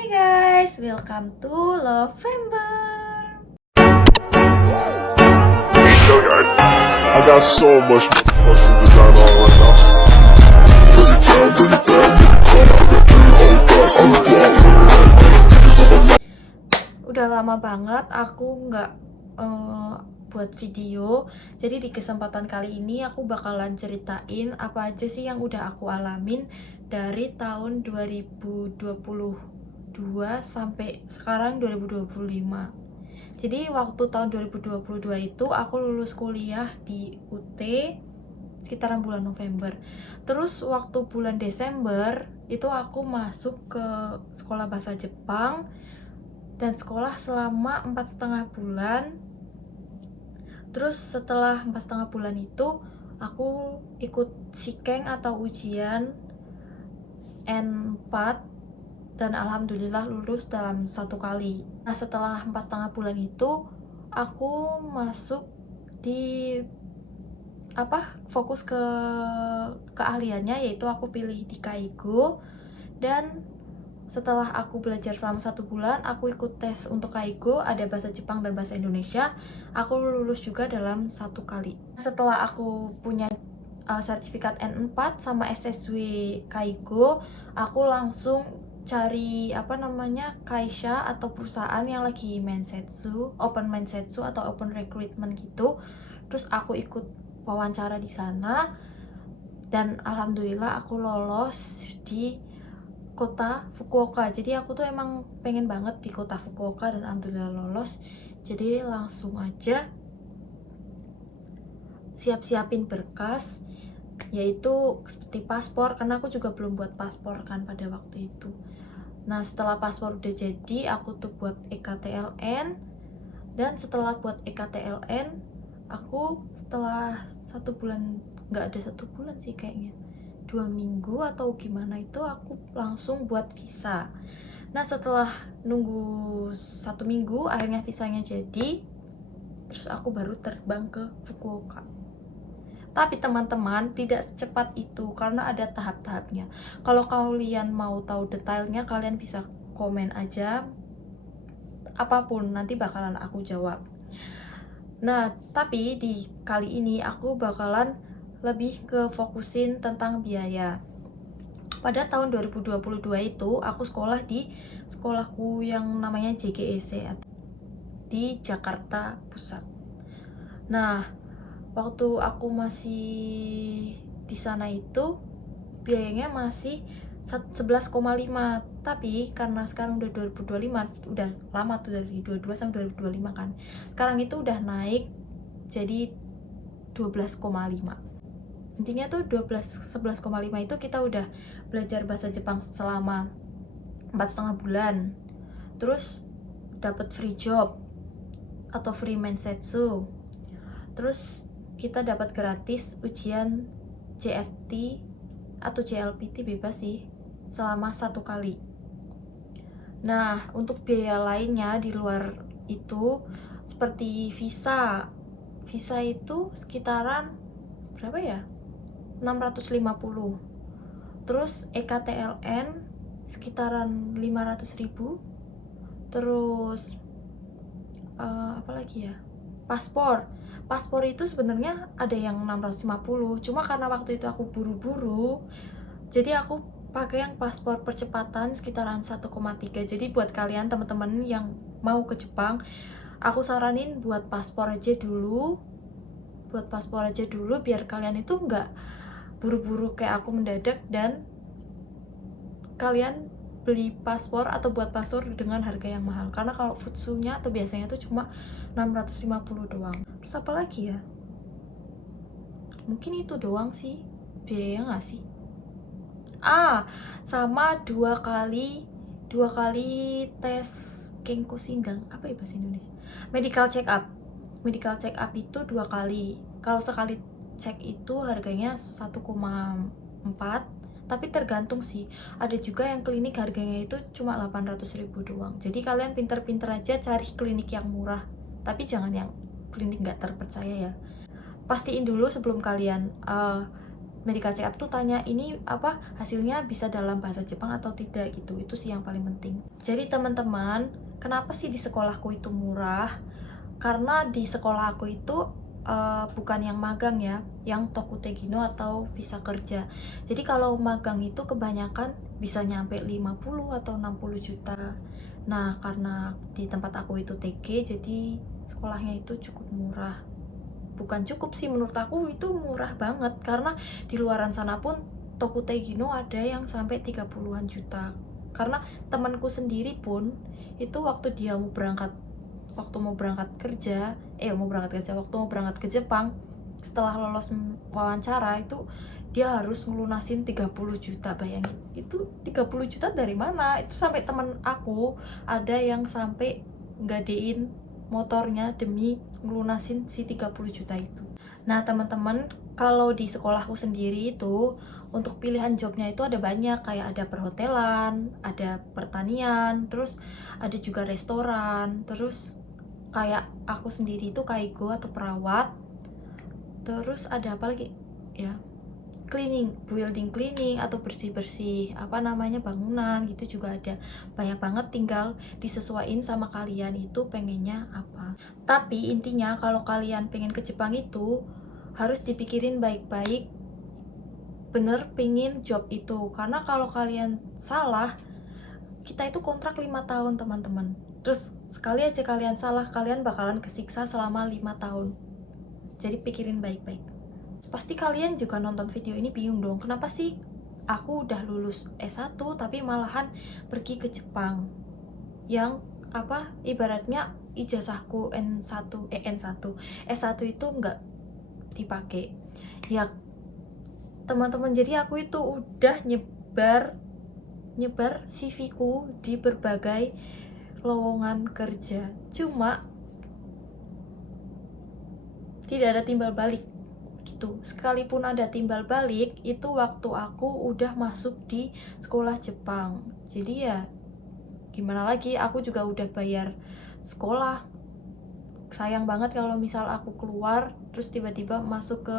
Hai guys, welcome to November. I got so much motherfucking design on right now. Udah lama banget aku nggak buat video. Jadi di kesempatan kali ini aku bakalan ceritain apa aja sih yang udah aku alamin dari tahun 2022 sampai sekarang 2025. Jadi waktu tahun 2022 itu aku lulus kuliah di UT sekitaran bulan November. Terus waktu bulan Desember itu aku masuk ke sekolah bahasa Jepang dan sekolah selama 4,5 bulan. Terus setelah 4,5 bulan itu aku ikut shikeng atau ujian N4 dan alhamdulillah lulus dalam 1 kali. Nah setelah 4,5 bulan itu aku masuk di fokus ke keahliannya, yaitu aku pilih di Kaigo. Dan setelah aku belajar selama 1 bulan, aku ikut tes untuk Kaigo, ada bahasa Jepang dan bahasa Indonesia. Aku lulus juga dalam 1 kali. Setelah aku punya sertifikat N4 sama SSW Kaigo, aku langsung cari kaisha atau perusahaan yang lagi open mensetsu atau open recruitment gitu. Terus aku ikut wawancara di sana dan alhamdulillah aku lolos di kota Fukuoka. Jadi aku tuh emang pengen banget di kota Fukuoka dan alhamdulillah lolos. Jadi langsung aja siapin berkas, yaitu seperti paspor, karena aku juga belum buat paspor kan pada waktu itu. Nah setelah paspor udah jadi, aku tuh buat EKTLN. Dan setelah buat EKTLN, aku setelah 1 bulan, nggak ada 1 bulan sih kayaknya, 2 minggu atau gimana itu, aku langsung buat visa. Nah setelah nunggu 1 minggu, akhirnya visanya jadi. Terus aku baru terbang ke Fukuoka. Tapi teman-teman, tidak secepat itu karena ada tahap-tahapnya. Kalau kalian mau tahu detailnya, kalian bisa komen aja, apapun nanti bakalan aku jawab. Nah, tapi di kali ini aku bakalan lebih ke fokusin tentang biaya. Pada tahun 2022 itu aku sekolah di sekolahku yang namanya JGEC di Jakarta Pusat. Nah, waktu aku masih di sana itu biayanya masih 11,5, tapi karena sekarang udah 2025, udah lama tuh dari 22 sampai 2025 kan. Sekarang itu udah naik jadi 12,5. Intinya tuh 11,5 itu kita udah belajar bahasa Jepang selama 4,5 bulan. Terus dapat free job atau free mensetsu. Terus kita dapat gratis ujian JFT atau JLPT, bebas sih, selama 1 kali. Nah, untuk biaya lainnya di luar itu seperti visa. Visa itu sekitaran berapa ya? 650. Terus EKTLN sekitaran 500.000. Terus apa lagi ya? Paspor itu sebenarnya ada yang 650, cuma karena waktu itu aku buru-buru, jadi aku pakai yang paspor percepatan sekitaran 1,3. Jadi buat kalian teman-teman yang mau ke Jepang, aku saranin buat paspor aja dulu. Biar kalian itu nggak buru-buru kayak aku mendadak dan kalian beli paspor atau buat paspor dengan harga yang mahal. Karena kalau futsunya atau biasanya tuh cuma 650 doang. Terus apa lagi ya? Mungkin itu doang sih biaya nggak sih? Sama 2 kali tes Kenko Sindang, apa ya bahasa Indonesia? Medical check up itu 2 kali. Kalau sekali cek itu harganya 1,4, tapi tergantung sih. Ada juga yang klinik harganya itu cuma 800.000 doang. Jadi kalian pinter-pinter aja cari klinik yang murah, tapi jangan yang klinik nggak terpercaya ya. Pastiin dulu sebelum kalian medical check up tuh tanya ini apa hasilnya bisa dalam bahasa Jepang atau tidak gitu. Itu sih yang paling penting. Jadi teman-teman, kenapa sih di sekolahku itu murah? Karena di sekolah aku itu bukan yang magang ya, yang Tokutegino atau visa kerja. Jadi kalau magang itu kebanyakan bisa nyampe 50 atau 60 juta. Nah, karena di tempat aku itu TG, jadi sekolahnya itu cukup murah. Bukan cukup sih, menurut aku itu murah banget, karena di luaran sana pun Tokutegino ada yang sampai 30-an juta. Karena temanku sendiri pun itu waktu mau berangkat ke Jepang, setelah lolos wawancara itu dia harus ngelunasin 30 juta. Bayangin, itu 30 juta dari mana? Itu sampai teman aku ada yang sampai gadein motornya demi ngelunasin si 30 juta itu. Nah teman-teman, kalau di sekolahku sendiri itu untuk pilihan jobnya itu ada banyak, kayak ada perhotelan, ada pertanian, terus ada juga restoran, terus kayak aku sendiri itu kaigo atau perawat, terus ada apa lagi ya, building cleaning atau bersih-bersih bangunan gitu juga ada. Banyak banget, tinggal disesuaiin sama kalian itu pengennya apa. Tapi intinya kalau kalian pengen ke Jepang itu harus dipikirin baik-baik, bener pengen job itu. Karena kalau kalian salah, kita itu kontrak 5 tahun teman-teman. Terus sekali aja kalian salah, kalian bakalan kesiksa selama 5 tahun. Jadi pikirin baik-baik. Pasti kalian juga nonton video ini bingung dong, kenapa sih aku udah lulus S1 tapi malahan pergi ke Jepang, yang ibaratnya ijazahku S1 itu nggak dipakai ya teman-teman. Jadi aku itu udah nyebar CV-ku di berbagai lowongan kerja, cuma tidak ada timbal balik gitu. Sekalipun ada timbal balik, itu waktu aku udah masuk di sekolah Jepang. Jadi ya gimana lagi, aku juga udah bayar sekolah. Sayang banget kalau misal aku keluar terus tiba-tiba masuk ke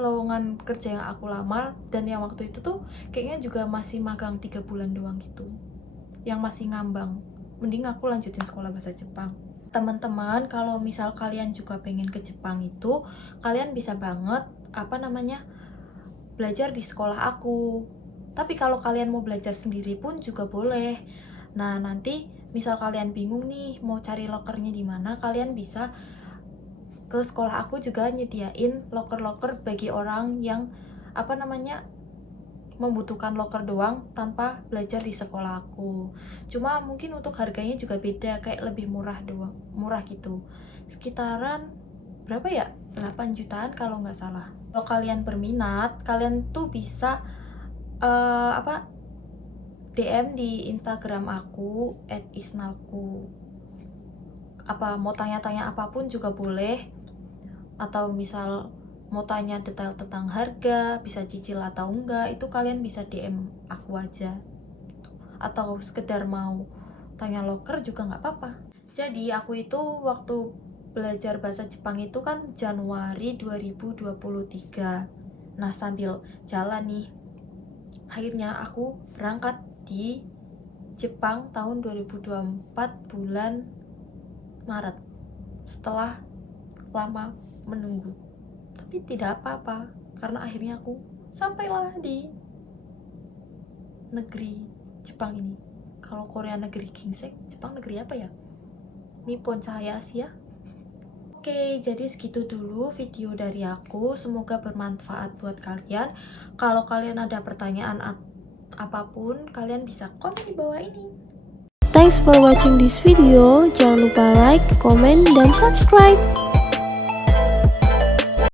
lowongan kerja yang aku lamar, dan yang waktu itu tuh kayaknya juga masih magang 3 bulan doang gitu, yang masih ngambang. Mending aku lanjutin sekolah bahasa Jepang. Teman-teman, kalau misal kalian juga pengen ke Jepang itu, kalian bisa banget belajar di sekolah aku. Tapi kalau kalian mau belajar sendiri pun juga boleh. Nah, nanti misal kalian bingung nih mau cari lokernya di mana, kalian bisa ke sekolah aku juga nyediain loker-loker bagi orang yang membutuhkan loker doang tanpa belajar di sekolah aku. Cuma mungkin untuk harganya juga beda, kayak lebih murah gitu, sekitaran berapa ya, 8 jutaan kalau nggak salah. Kalau kalian berminat, kalian tuh bisa DM di Instagram aku @isnalku. Mau tanya-tanya apapun juga boleh, atau misal mau tanya detail tentang harga, bisa cicil atau enggak, itu kalian bisa DM aku aja. Atau sekedar mau tanya loker juga nggak apa-apa. Jadi aku itu waktu belajar bahasa Jepang itu kan Januari 2023. Nah, sambil jalan nih, akhirnya aku berangkat di Jepang tahun 2024 bulan Maret, setelah lama menunggu. Tapi tidak apa-apa, karena akhirnya aku sampailah di negeri Jepang ini. Kalau Korea negeri Ginseng, Jepang negeri apa ya? Nippon Cahaya Asia. Oke, jadi segitu dulu video dari aku. Semoga bermanfaat buat kalian. Kalau kalian ada pertanyaan apapun, kalian bisa komen di bawah ini. Thanks for watching this video. Jangan lupa like, comment, dan subscribe.